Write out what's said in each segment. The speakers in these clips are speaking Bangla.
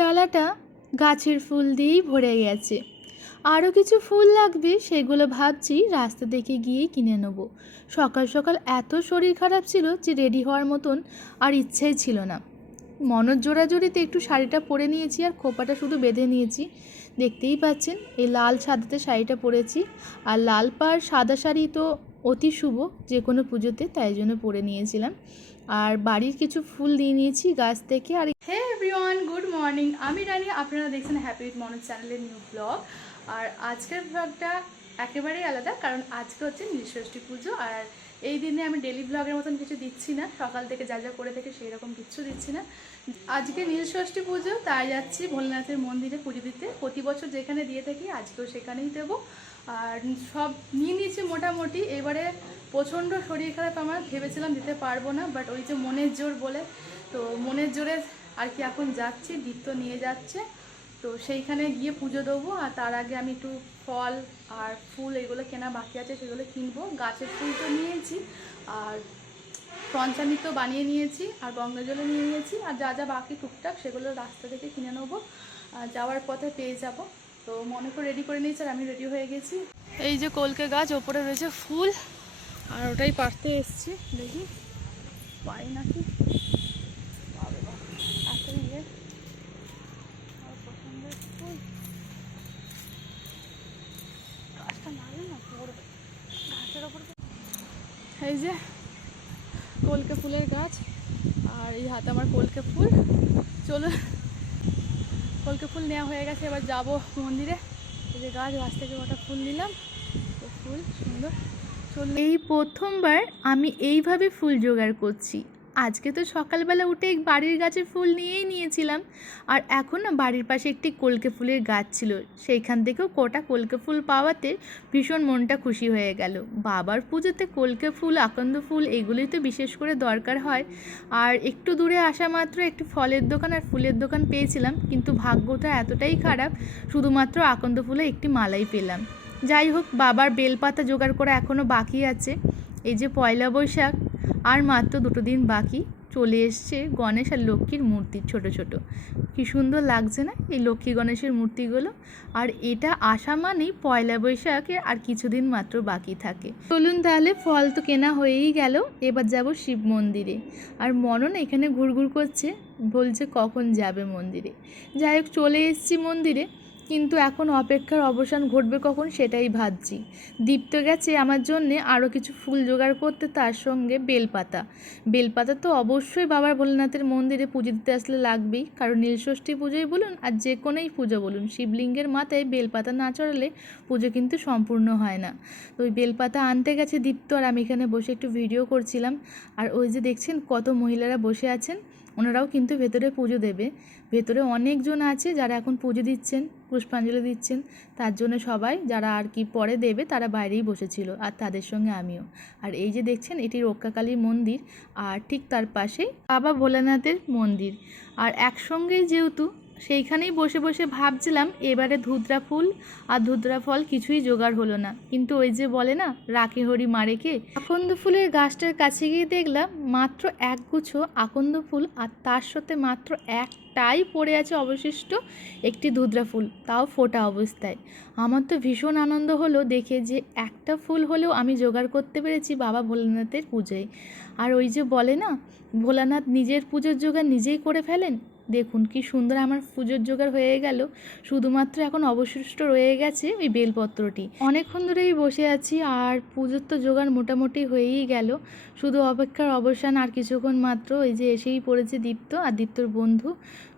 ডালাটা গাছের ফুল দিয়েই ভরে গেছে। আরও কিছু ফুল লাগবে, সেগুলো ভাবছি রাস্তা দেখে গিয়েই কিনে নেব। সকাল সকাল এত শরীর খারাপ ছিল যে রেডি হওয়ার মতন আর ইচ্ছেই ছিল না। মনের জোড়াজোড়িতে একটু শাড়িটা পরে নিয়েছি আর খোপাটা শুধু বেঁধে নিয়েছি। দেখতেই পাচ্ছেন, এই লাল সাদাতে শাড়িটা পরেছি। আর লাল পাড় সাদা শাড়ি তো অতি শুভ, যে কোনো পুজোতে তাই জন্য পরে নিয়েছিলাম। আর বাড়ির কিছু ফুল দিয়ে নিয়েছি গাছ থেকে। আর হে এভরিওয়ান গুড মর্নিং আমি রানি, আপনারা দেখছেন হ্যাপি উইথ মনোজ চ্যানেলের নিউ ব্লগ আর আজকের ব্লগটা একেবারেই আলাদা, কারণ আজকে হচ্ছে নীলষষ্ঠী পুজো। আর এই দিনে আমি ডেলি ব্লগের মতন কিছু দিচ্ছি না। সকাল থেকে যা যা করে থেকে সেই রকম কিচ্ছু দিচ্ছি না। আজকে নীলষষ্ঠী পুজো, তাই যাচ্ছি ভোলেনাথের মন্দিরে পুজো দিতে। প্রতি বছর যেখানে দিয়ে থাকি, আজকেও সেখানেই দেবো। আর সব নিয়ে নিয়েছি মোটামুটি। এবারে প্রচণ্ড শরীর খারাপ, আমার ভেবেছিলাম দিতে পারব না বাট ওই যে মনের জোর বলে, তো মনের জোরে আর কি এখন যাচ্ছি, দীপ্ত নিয়ে যাচ্ছে। তো সেইখানে গিয়ে পুজো দেবো, আর তার আগে আমি একটু ফল আর ফুল, এগুলো কেনা বাকি আছে, সেগুলো কিনবো। গাছের ফুল তো নিয়েছি, আর পঞ্চামৃত বানিয়ে নিয়েছি আর গঙ্গা জলে নিয়ে নিয়েছি। আর যা যা বাকি টুকটাক সেগুলো রাস্তা থেকে কিনে নেব। যাওয়ার পথে পেয়ে যাব। তো মনে করে রেডি করে নিয়েছি আর আমি রেডি হয়ে গেছি। এই যে কলকে গাছ, ওপরে রয়েছে ফুল। আর ওটাই পারতে এসছি। দেখি, পাই নাকি? ইয়ে। এই যে কলকে ফুলের গাছ, আর এই হাতে আমার কলকে ফুল। চলো কলকে ফুল নেওয়া হয়ে গেছে, এবার যাব মন্দিরে। এই যে গাছ গাছ থেকে কটা ফুল নিলাম। তো ফুল সুন্দর। এই প্রথমবার আমি এইভাবে ফুল জোগাড় করছি। আজকে তো সকালবেলা উঠে বাড়ির গাছের ফুল নিয়েই নিয়েছিলাম। আর এখন না বাড়ির পাশে একটি কলকে ফুলের গাছ ছিল। সেইখান থেকেও কটা কলকে ফুল পাওয়াতে ভীষণ মনটা খুশি হয়ে গেল। বাবার পুজোতে কলকে ফুল, আকন্দ ফুল এগুলোই তো বিশেষ করে দরকার হয়। আর একটু দূরে আসা মাত্র একটি ফলের দোকান আর ফুলের দোকান পেয়েছিলাম। কিন্তু ভাগ্যটা এতটাই খারাপ, শুধুমাত্র আকন্দ ফুলে একটি মালাই পেলাম। যাই হোক, বাবার বেলপাতা জোগাড় করা এখনও বাকি আছে। এই যে পয়লা বৈশাখ আর মাত্র দুটো দিন বাকি, চলে এসছে গণেশ আর লক্ষ্মীর মূর্তি ছোট ছোট। কি সুন্দর লাগছে না এই লক্ষ্মী গণেশের মূর্তিগুলো? আর এটা আসা মানেই পয়লা বৈশাখে আর কিছুদিন মাত্র বাকি থাকে। চলুন তাহলে ফল তো কেনা হয়েই গেল, এবার যাব শিব মন্দিরে। আর মনন এখানে ঘুরঘুর করছে, বলছে কখন যাবে মন্দিরে। যাই হোক, চলে এসেছি মন্দিরে। কিন্তু এখন অপেক্ষার অবসান ঘটবে কখন সেটাই ভাবছি। দীপ্ত গেছে আমার জন্যে আরও কিছু ফুল জোগাড় করতে তার সঙ্গে বেলপাতা। বেলপাতা তো অবশ্যই বাবার ভোলেনাথের মন্দিরে পুজো দিতে আসলে লাগবেই। কারণ নীলষষ্ঠী পুজোই বলুন আর যে কোনোই পুজো বলুন, শিবলিঙ্গের মাথায় বেলপাতা না চড়ালে পুজো কিন্তু সম্পূর্ণ হয় না। তো ওই বেলপাতা আনতে গেছে দীপ্ত আর আমি এখানে বসে একটু ভিডিও করছিলাম। আর ওই যে দেখছেন কত মহিলারা বসে আছেন? ওনারাও কিন্তু ভেতরে পুজো দেবে। ভেতরে অনেকজন আছে যারা এখন পুজো দিচ্ছেন, পুষ্পাঞ্জলি দিচ্ছেন। তার জন্য সবাই যারা আর কি পরে দেবে তারা বাইরেই বসেছিল আর তাদের সঙ্গে আমিও। আর এই যে দেখছেন, এটি রক্ষাকালীর মন্দির আর ঠিক তার পাশেই বাবা ভোলানাথের মন্দির। আর একসঙ্গেই যেহেতু সেইখানেই বসে বসে ভাবছিলাম, এবারে ধুদ্রা ফুল আর ধুদ্রা ফল কিছুই জোগাড় হলো না। কিন্তু ওই যে বলে না, রাখে হরি মারে কে? আকন্দ ফুলের গাছটার কাছে গিয়ে দেখলাম, মাত্র এক গুছো আকন্দ ফুল আর তার সাথে মাত্র একটাই পড়ে আছে অবশিষ্ট একটি ধুতরা ফুল, তাও ফোটা অবস্থায়। আমার তো ভীষণ আনন্দ হলো দেখে যে একটা ফুল হলেও আমি জোগাড় করতে পেরেছি বাবা ভোলানাথের পুজোয়। আর ওই যে বলে না, ভোলানাথ নিজের পুজোর জোগাড় নিজেই করে ফেলেন? দেখুন কি সুন্দর আমার পুজোর জোগাড় হয়ে গেল। শুধুমাত্র এখন অবশিষ্ট রয়ে গেছে ওই বেলপত্রটি। অনেকক্ষণ ধরেই বসে আছি আর পুজোর তো জোগাড় মোটামুটি হয়েই গেল। শুধু অপেক্ষার অবসান আর কিছুক্ষণ মাত্র, ওই যে এসেই পড়েছে দীপ্ত আর দীপ্তর বন্ধু।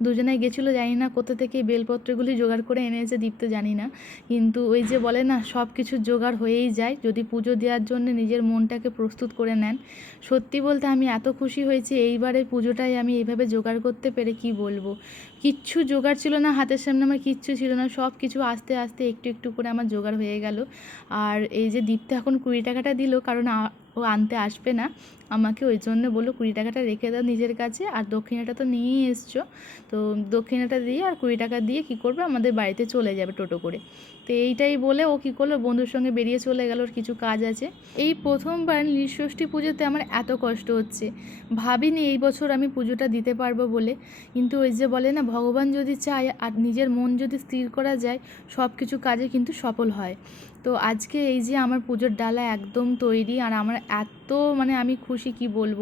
দুজনে গেছিল, জানি না কোথা থেকে বেলপত্রগুলি জোগাড় করে এনেছে, দীপ্ত জানি না। কিন্তু ওই যে বলে না সব কিছু জোগাড় হয়েই যায়। যদি পুজো দেওয়ার জন্য নিজের মনটাকে প্রস্তুত করে নেন। সত্যি বলতে আমি এত খুশি হয়েছি এইবারে পুজোটাই আমি এইভাবে জোগাড় করতে পেরে কি বলব? কিচ্ছু জোগাড় ছিল না, হাতের সামনে আমার কিচ্ছু ছিল না সব কিছু আস্তে আস্তে একটু একটু করে আমার জোগাড় হয়ে গেল। আর এই যে দীপ্ত এখন কুড়ি টাকাটা দিল, কারণ ও আনতে আসবে না। আমাকে ওই জন্য বলল, কুড়ি টাকাটা রেখে দাও নিজের কাছে, আর দক্ষিণাটা তো নিয়েই এসছো। তো দক্ষিণাটা দিয়ে আর কুড়ি টাকা দিয়ে কি করবে? আমাদের বাড়িতে চলে যাবে টোটো করে। তো এইটাই বলে ও কী করল? বন্ধুর সঙ্গে বেরিয়ে চলে গেল, ওর কিছু কাজ আছে। এই প্রথমবার নৃষষ্ঠী পুজোতে আমার এত কষ্ট হচ্ছে। ভাবিনি এই বছর আমি পুজোটা দিতে পারব বলে। কিন্তু ওই যে বলে না, ভগবান যদি চায় আর নিজের মন যদি স্থির করা যায় সব কিছু কাজে কিন্তু সফল হয়। তো আজকে এই যে আমার পুজোর ডালা একদম তৈরি আর আমার এত মানে আমি খুশি কি বলব?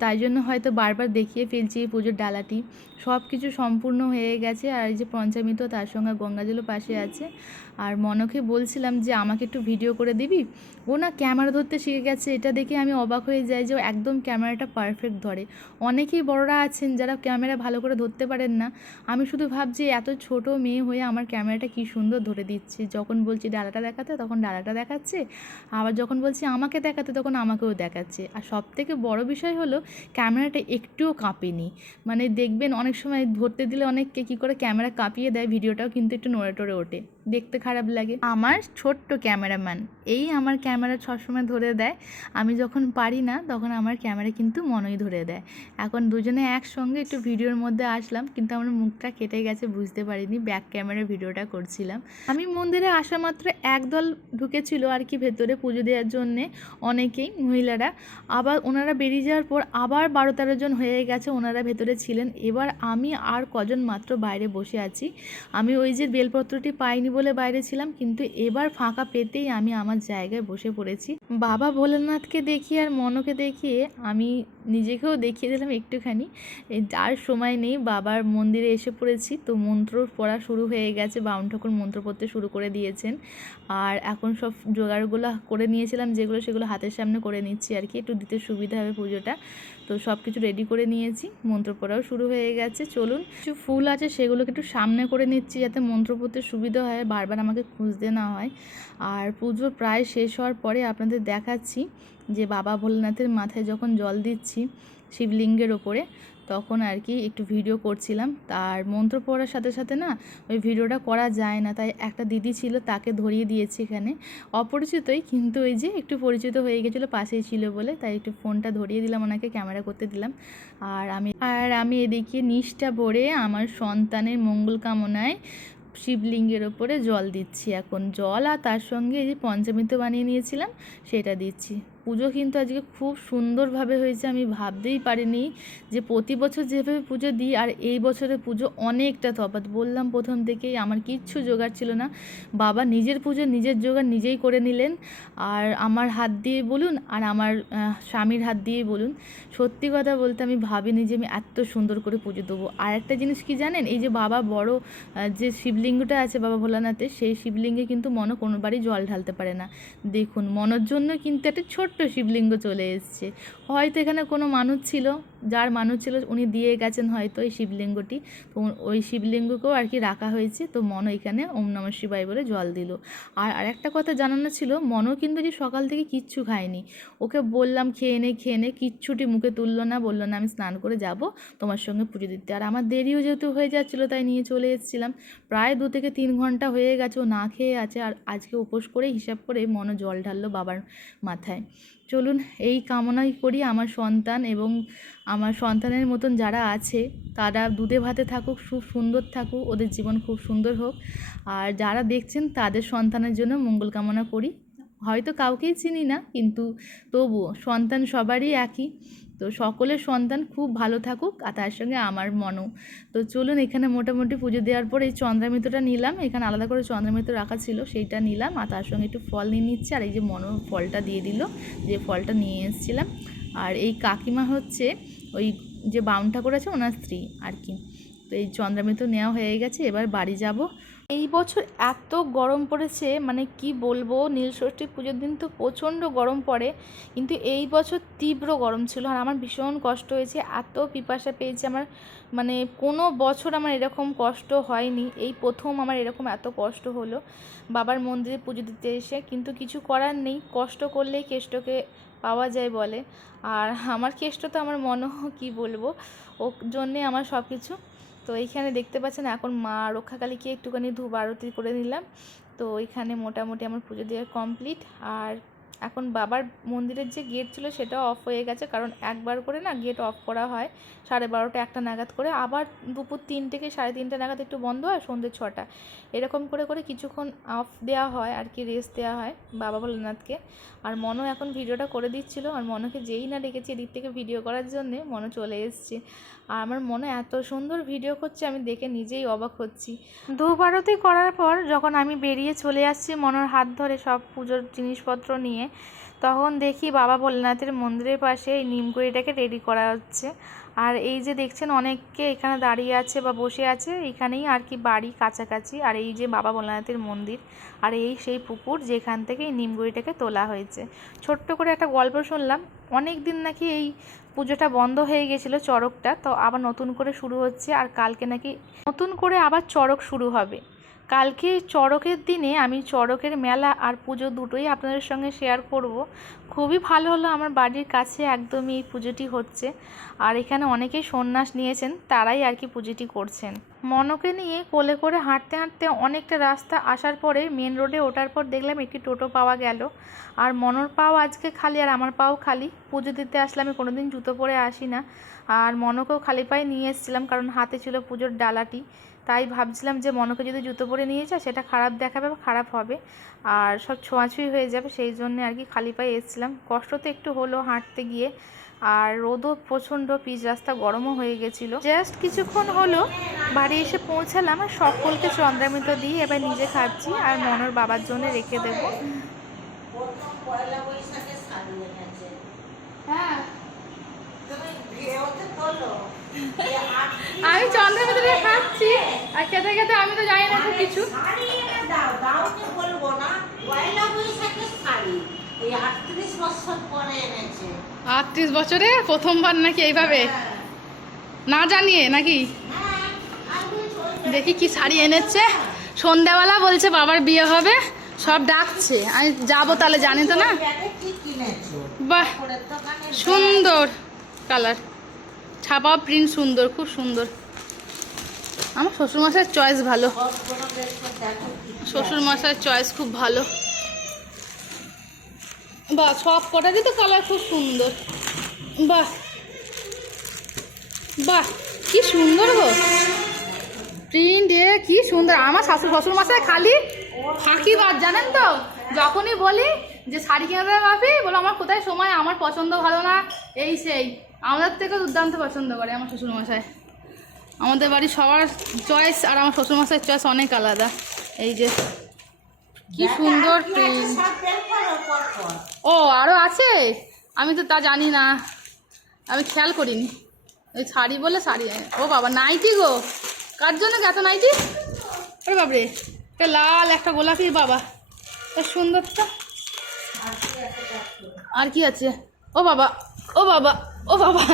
তাই জন্য হয়তো বারবার দেখিয়ে ফেলছি এই পুজোর ডালাটি। সব কিছু সম্পূর্ণ হয়ে গেছে আর এই যে পঞ্চামৃত তার সঙ্গে গঙ্গাজলও পাশে আছে। আর মনকে বলছিলাম যে আমাকে একটু ভিডিও করে দিবি? ও না ক্যামেরা ধরতে শিখে গেছে। এটা দেখে আমি অবাক হয়ে যাই যে একদম ক্যামেরাটা পারফেক্ট ধরে। অনেকেই বড়রা আছেন যারা ক্যামেরা ভালো করে ধরতে পারেন না। আমি শুধু ভাবছি এত ছোট মেয়ে হয়ে আমার ক্যামেরাটা কি সুন্দর ধরে দিচ্ছে। যখন বলছি ডালাটা দেখাতে তখন দাদাটা দেখাচ্ছে। আবার যখন বলছি আমাকে দেখাতে, তখন আমাকেও দেখাচ্ছে। আর সব থেকে বড়ো বিষয় হলো, ক্যামেরাটা একটুও কাঁপেনি। মানে দেখবেন অনেক সময় ধরতে দিলে অনেককে কী করে ক্যামেরা কাঁপিয়ে দেয়, ভিডিওটাও কিন্তু একটু নড়ে টড়ে ওঠে। দেখতে খারাপ লাগে। আমার ছোট্ট ক্যামেরাম্যান, এই আমার ক্যামেরা সবসময় ধরে দেয়। আমি যখন পারি না, তখন আমার ক্যামেরা কিন্তু মনেই ধরে দেয়। এখন দুজনে একসঙ্গে একটু ভিডিওর মধ্যে আসলাম, কিন্তু আমার মুখটা কেটে গেছে, বুঝতে পারিনি। ব্যাক ক্যামেরা ভিডিওটা করছিলাম। আমি মন্দিরে আসা মাত্র একদল ঢুকেছিল আর কি ভেতরে পুজো দেওয়ার জন্যে অনেকেই, মহিলারা। আবার ওনারা বেরিয়ে যাওয়ার পর আবার বারো তেরো জন হয়ে গেছে, ওনারা ভেতরে ছিলেন। এবার আমি আর কজন মাত্র বাইরে বসে আছি। আমি ওই যে বেলপত্রটি পাইনি বলে বাইরে ছিলাম, কিন্তু এবার ফাঁকা পেতেই আমি আমার জায়গায় বসে পড়েছি। বাবা ভোলেনাথকে দেখিয়ে আর মনকে দেখিয়ে আমি নিজেকেও দেখিয়ে দিলাম একটুখানি। আর সময় নেই, বাবার মন্দিরে এসে পড়েছি। তো মন্ত্র পড়া শুরু হয়ে গেছে বাউন ঠাকুর মন্ত্র পড়তে শুরু করে দিয়েছেন। আর এখন সব জোগাড়গুলো করে নিয়েছিলাম, যেগুলো সেগুলো হাতের সামনে করে নিচ্ছি আর কি, একটু দিতে সুবিধা হবে পুজোটা। তো সব কিছু রেডি করে নিয়েছি, মন্ত্র পড়াও শুরু হয়ে গেছে। চলুন, কিছু ফুল আছে সেগুলোকে একটু সামনে করে নিচ্ছি, যাতে মন্ত্র পড়তে সুবিধা হয়। বারবার আমাকে খুঁজতে না হয়। আর পুজো প্রায় শেষ হওয়ার পরে আপনাদের দেখাচ্ছি যে বাবা ভোলেনাথের মাথায় যখন জল দিচ্ছি শিবলিঙ্গের ওপরে, তখন আর কি একটু ভিডিও করছিলাম। তার মন্ত্র পড়ার সাথে সাথে না ওই ভিডিওটা করা যায় না, তাই একটা দিদি ছিল তাকে ধরিয়ে দিয়েছি এখানে। অপরিচিতই, কিন্তু ওই যে একটু পরিচিত হয়ে গেছিল, পাশেই ছিল বলে, তাই একটু ফোনটা ধরিয়ে দিলাম, ওনাকে ক্যামেরা করতে দিলাম। আর আমি আর আমি এদিকে নিষ্ঠা ভরে আমার সন্তানের মঙ্গল কামনায় শিবলিঙ্গের ওপরে জল দিচ্ছি। এখন জল আর তার সঙ্গে এই যে পঞ্চামৃত বানিয়ে নিয়েছিলাম, সেটা দিচ্ছি। পুজো কিন্তু আজকে খুব সুন্দরভাবে হয়েছে, আমি ভাবতেই পারিনি যে প্রতি বছর যেভাবে পুজো দিই আর এই বছরের পুজো অনেকটা তফাৎ। বললাম প্রথম থেকেই, আমার কিচ্ছু জোগাড় ছিল না। বাবা নিজের পুজো, নিজের জোগাড় নিজেই করে নিলেন। আর আমার হাত দিয়ে বলুন আর আমার স্বামীর হাত দিয়ে বলুন, সত্যি কথা বলতে আমি ভাবিনি যে আমি এত সুন্দর করে পুজো দেবো। আর একটা জিনিস কি জানেন, এই যে বাবা বড় যে শিবলিঙ্গটা আছে বাবা ভোলানাথের, সেই শিবলিঙ্গে কিন্তু মন কোনোবারই জল ঢালতে পারে না। দেখুন, মনের জন্য কিন্তু একটা ছোট্ট শিবলিঙ্গ চলে এসছে। হয়তো এখানে কোনো মানুষ ছিল, যার মানুষ ছিল, উনি দিয়ে গেছেন হয়তো ওই শিবলিঙ্গটি। তো ওই শিবলিঙ্গকেও আর কি রাখা হয়েছে। তো মন এখানে ওম নম শিবায় বলে জল দিল। আর আরেকটা কথা জানানো ছিল, মনও কিন্তু যে সকাল থেকে কিচ্ছু খায়নি। ওকে বললাম, খেয়ে নে খেয়ে নে, কিচ্ছুটি মুখে তুললো না, বলল না, আমি স্নান করে যাব, তোমার সঙ্গে পুজো দিতে। আর আমার দেরিও যেহেতু হয়ে যাচ্ছিল, তাই নিয়ে চলে এসেছিলাম। প্রায় দু থেকে তিন ঘণ্টা হয়ে গেছে, ও না খেয়ে আছে। আর আজকে উপোস করে হিসাব করে মনও জল ঢাললো বাবার মাথায়। চলুন এই কামনাই করি আমার সন্তান এবং আমার সন্তানের মতন যারা আছে, তারা দুধে ভাতে থাকুক, খুব সুন্দর থাকুক, ওদের জীবন খুব সুন্দর হোক। আর যারা দেখছেন, তাদের সন্তানের জন্য মঙ্গল কামনা করি। হয়তো কাউকেই চিনি না, কিন্তু তবুও সন্তান সবারই একই। তো সকলের সন্তান খুব ভালো থাকুক আর তার সঙ্গে আমার মনও। তো চলুন এখানে মোটামুটি পুজো দেওয়ার পর এই চন্দ্রামৃতটা নিলাম, এখানে আলাদা করে চন্দ্রামৃত রাখা ছিল, সেইটা নিলাম আর তার সঙ্গে একটু ফল নিয়ে নিচ্ছে আর এই যে মনো ফলটা দিয়ে দিল, যে ফলটা নিয়ে এসেছিলাম। আর এই কাকিমা হচ্ছে ওই যে বাউন ঠাকুর আছে ওনার স্ত্রী আর কি। তো এই চন্দ্রামৃত নেওয়া হয়ে গেছে, এবার বাড়ি যাব। এই বছর এত গরম পড়েছে মানে কি বলব নীলষষ্ঠী পুজোর দিন তো প্রচণ্ড গরম পড়ে, কিন্তু এই বছর তীব্র গরম ছিল আর আমার ভীষণ কষ্ট হয়েছে, এত পিপাসা পেয়েছে আমার মানে কোনো বছর আমার এরকম কষ্ট হয়নি, এই প্রথম আমার এরকম এত কষ্ট হলো, বাবার মন্দিরে পুজো দিতে এসে, কিন্তু কিছু করার নেই, কষ্ট করলেই কেষ্টকে পাওয়া যায় বলে, আর আমার কেষ্ট তো আমার মনে কি বলব ও জন্যে আমার সব কিছু তো এইখানে দেখতে পাচ্ছেন এখন মা রক্ষাকালীকে একটুখানি ধূপ আরতি করে নিলাম। তো এখানে মোটামুটি আমার পুজো দেওয়া কমপ্লিট আর এখন বাবার মন্দিরের যে গেট ছিল সেটাও অফ হয়ে গেছে, কারণ একবার করে না গেট অফ করা হয়। সাড়ে বারোটা একটা নাগাদ করে, আবার দুপুর তিনটে কি সাড়ে তিনটে নাগাদ একটু বন্ধ হয় সন্ধ্যে ছটা। এরকম করে করে কিছুক্ষণ অফ দেওয়া হয়, আর কি রেস্ট দেওয়া হয় বাবা ভোলেনাথকে আর মনও এখন ভিডিওটা করে দিচ্ছিল, আর মনকে যেই না ডেকেছি এদিক থেকে ভিডিও করার জন্যে মনও চলে এসছে। আর আমার মনে এত সুন্দর ভিডিও করছে, আমি দেখে নিজেই অবাক হচ্ছি। দুবারতি করার পর যখন আমি বেরিয়ে চলে আসছি মনোর হাত ধরে সব পুজোর জিনিসপত্র নিয়ে তখন দেখি বাবা ভোলেনাথের মন্দিরের পাশে এই নিমকুড়িটাকে রেডি করা হচ্ছে। আর এই যে দেখছেন অনেকে এখানে দাঁড়িয়ে আছে বা বসে আছে, এখানেই আর কি বাড়ি কাছাকাছি। আর এই যে বাবা ভোলেনাথের মন্দির, আর এই সেই পুকুর যেখান থেকে এই নিমগুড়িটাকে তোলা হয়েছে। ছোট্ট করে একটা গল্প শুনলাম অনেক দিন নাকি এই পুজোটা বন্ধ হয়ে গেছিল চড়কটা, তো আবার নতুন করে শুরু হচ্ছে, আর কালকে নাকি নতুন করে আবার চড়ক শুরু হবে। কালকে চড়কের দিনে আমি চড়কের মেলা আর পুজো দুটোই আপনাদের সঙ্গে শেয়ার করব। খুবই ভালো হলো আমার বাড়ির কাছে একদমই এই পুজোটি হচ্ছে। আর এখানে অনেকেই সন্ন্যাস নিয়েছেন, তারাই আর কি পুজোটি করছেন। মনকে নিয়ে কোলে করে হাঁটতে হাঁটতে অনেকটা রাস্তা আসার পরে মেন রোডে ওঠার পর দেখলাম একটি টোটো পাওয়া গেল। আর মনর পাও আজকে খালি আর আমার পাও খালি। পুজো দিতে আসলে আমি কোনোদিন জুতো পরে আসি না। আর মনকেও খালি পায়ে নিয়ে এসেছিলাম কারণ হাতে ছিল পুজোর ডালাটি। তাই ভাবছিলাম যে মনকে যদি জুতো পরে নিয়ে যায়, সেটা খারাপ দেখাবে বা খারাপ হবে। আর সব ছোঁয়াছুঁই হয়ে যাবে, সেই জন্য আর কি খালি পায়ে এসেছিলাম। কষ্ট তো একটু হলো হাঁটতে গিয়ে। আর রোদও প্রচণ্ড, পিচ রাস্তা গরমও হয়ে গেছিল। জাস্ট কিছুক্ষণ হলো, বাড়ি এসে পৌঁছালাম। আর সকলকে চন্দ্রামৃত দিয়ে এবার নিজে খাচ্ছি। আর মনোর বাবার জন্য রেখে দেবো প্রথম পয়লা বৈশাখে শাড়ি এনেছে হ্যাঁ তুমি ভিডিওতে আমি চন্দ্রমিত্রে খাচ্ছি। আর খেতে খেতে আমি তো জানি না খুব কিছু। আটত্রিশ বছর প্রথমবার নাকি এইভাবে? হ্যাঁ। না জানিয়ে নাকি? হ্যাঁ দেখি কি শাড়ি এনেছে। সন্ধ্যাবেলা বলছে বাবার বিয়ে হবে সব ডাকছে। আমি যাব তাহলে জানি তো না। বাহ সুন্দর কালার। ছাপা প্রিন্ট সুন্দর, খুব সুন্দর। আমার শ্বশুরমশাইয়ের চয়েস ভালো। সবগুলো বের করে দেখো কি কি শ্বশুর মশাইয়ের চয়েস খুব ভালো। বাহ সব কটারই তো কালার খুব সুন্দর। বাহ। বাহ, কি সুন্দর গো। প্রিন্ট এ কি সুন্দর। আমার শাশুর শ্বশুর মশাই খালি ফাঁকি বাদ, জানেন তো? যখনই বলি যে শাড়ি কিনে দেবে মাফি বলো, আমার কোথায় সময়? আমার পছন্দ ভালো না। এই সেই। আমাদের থেকে দুর্দান্ত পছন্দ করে আমার শ্বশুর মশাই আমাদের বাড়ির সবার চয়েস আর আমার শ্বশুর মশাইয়ের চয়েস অনেক আলাদা। এই যে কি সুন্দর ও আরও আছে? আমি তো তা জানি না। আমি খেয়াল করিনি। ওই শাড়ি বলে শাড়ি ও বাবা নাইটি গো। কার জন্য এত নাইটি? আরে বাবরে একটা লাল একটা গোলাপি বাবা। এর সুন্দর তো আর কি আর কি আছে? ও বাবা ও বাবা। ও বাবা,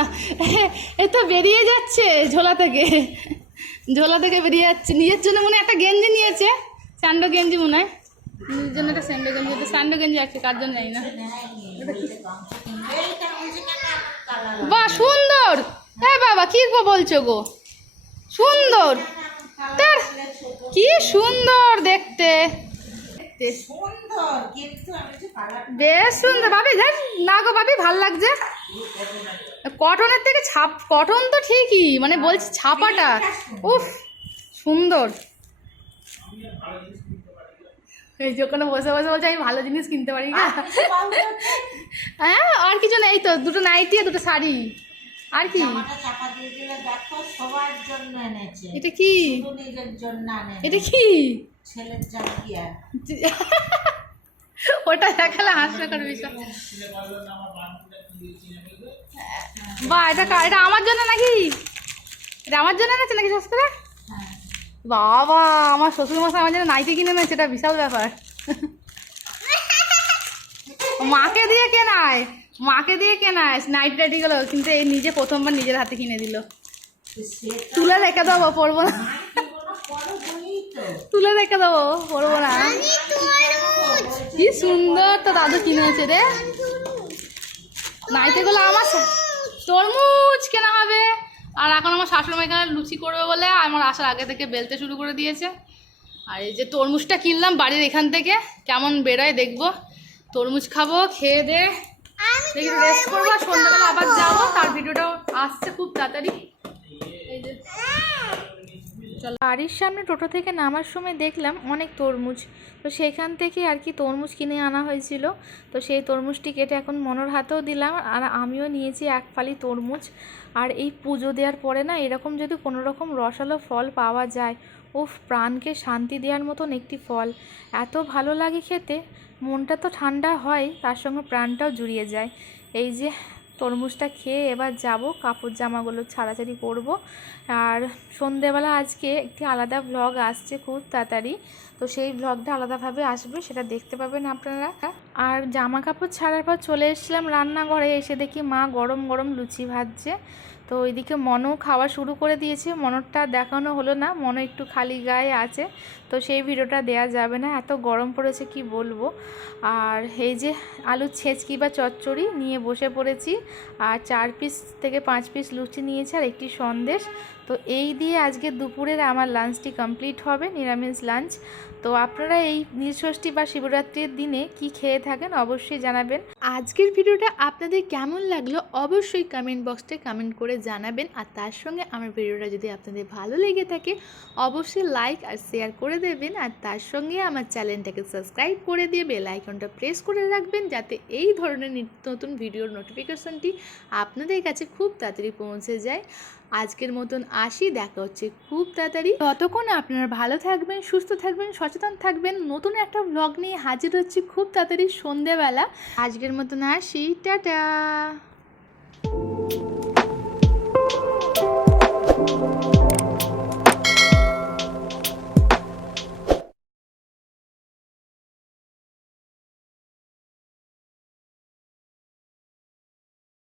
এ তো বেরিয়ে যাচ্ছে ঝোলা থেকে। ঝোলা থেকে বেরিয়ে যাচ্ছে। নিজের জন্য মনে একটা গেঞ্জি নিয়েছে। স্যান্ডো গেঞ্জি মনে হয়। নিজের জন্য একটা স্যান্ডো গেঞ্জি। তো স্যান্ডো গেঞ্জি আছে, কার জন্য জানি না। বাহ, সুন্দর। হ্যাঁ বাবা, কি গো বলছো গো? সুন্দর। কি সুন্দর দেখতে। বেশ সুন্দর। ভাবি দেখ না গো ভাবি ভালো লাগছে। কটনের থেকে ছাপ কটন তো ঠিকই মানে বলছি ছাপাটা। উফ সুন্দর। এই যে ওখানে বসে বসে বলছে আমি ভালো জিনিস কিনতে পারি না। হ্যাঁ আর কিছু নেই তো দুটো নাইটি আর দুটো শাড়ি। আর কি? চাপা দিয়ে দিলে দেখো সবার জন্য এনেছে। এটা কি? নিজের জন্য আনে এটা কি? ছেলের ওটা দেখালে হাসতে করে বিষয়? বা এটা এটা আমার জন্য নাকি? এটা আমার জন্য এনেছে নাকি হ্যাঁ বাবা আমার শ্বশুর মশাই আমার জন্য নাইটি কিনে এনেছে এটা বিশাল ব্যাপার। মাকে দিয়ে কেনায় মাকে দিয়ে কেনায় নাইটি টাইটি গুলো কিন্তু এই নিজে প্রথমবার নিজের হাতে কিনে দিল। তুলে রেখে দেবো পরবো না। কোনো তুলে রেখে দেবো পরবো না। কি সুন্দর তো দাদু কিনেছে রে। নাইটিগুলো আমার তরমুজ কেনা হবে। আর এখন আমার শাশুড়ি এখানে লুচি করবে বলে আমার আসার আগে থেকে বেলতে শুরু করে দিয়েছে। আর এই যে তরমুজটা কিনলাম বাড়ির এখান থেকে কেমন বেরোয় দেখব। তরমুজ খাব খেয়ে দে। দেখি রেস্ট করব আর সন্ধ্যাবেলা আবার যাব তার ভিডিওটাও আসছে খুব তাড়াতাড়ি। বাড়ির সামনে টোটো থেকে নামার সময় দেখলাম অনেক তরমুজ। তো সেখান থেকে আর কি তরমুজ কিনে আনা হয়েছিল। তো সেই তরমুজটি কেটে এখন মনোর হাতেও দিলাম, আর আমিও নিয়েছি এক ফালি তরমুজ। আর এই পুজো দেওয়ার পরে না, এরকম যদি কোনো রকম রসালো ফল পাওয়া যায়, উফ, প্রাণকে শান্তি দেওয়ার মতন একটি ফল। এত ভালো লাগে খেতে। মনটা তো ঠান্ডা হয়, তার সঙ্গে প্রাণটাও জুড়িয়ে যায়। এই যে তরমুজটা খেয়ে এবার যাব, কাপড় জামাগুলো ছাড়াছাড়ি করব। আর সন্ধেবেলা আজকে একটি আলাদা ভ্লগ আসছে খুব তাড়াতাড়ি। তো সেই ভ্লগটা আলাদাভাবে আসবে, সেটা দেখতে পাবেন আপনারা। আর জামা কাপড় ছাড়ার পর চলে এসেছিলাম রান্নাঘরে, এসে দেখি মা গরম গরম লুচি ভাজছে। তো ওইদিকে মনও খাওয়া শুরু করে দিয়েছে। মনরটা দেখানো হলো না, মন একটু খালি গায়ে আছে, তো সেই ভিডিওটা দেয়া যাবে না। এত গরম পড়েছে, কি বলব? আর এই যে আলু ছেঁচকি বা চচ্চড়ি নিয়ে বসে পড়েছি, আর চার পিস থেকে পাঁচ পিস লুচি নিয়েছে, আর একটি সন্দেশ। তো এই দিয়ে আজকে দুপুরের আমার লাঞ্চটি কমপ্লিট হবে, নিরামিষ লাঞ্চ তো আপনারা এই নীলষষ্ঠী বা শিবরাত্রির দিনে কি খেয়ে থাকেন অবশ্যই জানাবেন। আজকের ভিডিওটা আপনাদের কেমন লাগল অবশ্যই কমেন্ট বক্সে কমেন্ট করে জানাবেন। আর তার সঙ্গে আমার ভিডিওটা যদি আপনাদের ভালো লেগে থাকে, অবশ্যই লাইক আর শেয়ার করে দেবেন। আর তার সঙ্গে আমার চ্যানেলটাকে সাবস্ক্রাইব করে দিয়ে বেল আইকনটা প্রেস করে রাখবেন, যাতে এই ধরনের নিত্য নতুন ভিডিওর নোটিফিকেশনটি আপনাদের কাছে খুব তাড়াতাড়ি পৌঁছে যায়। আজকের মতন আসি, দেখা হচ্ছে খুব তাড়াতাড়ি। ততক্ষণ আপনারা ভালো থাকবেন, সুস্থ থাকবেন, সচেতন থাকবেন। নতুন একটা ব্লগ নিয়ে হাজির হচ্ছে খুব তাড়াতাড়ি সন্ধেবেলা আজকের মতন আসি, টাটা!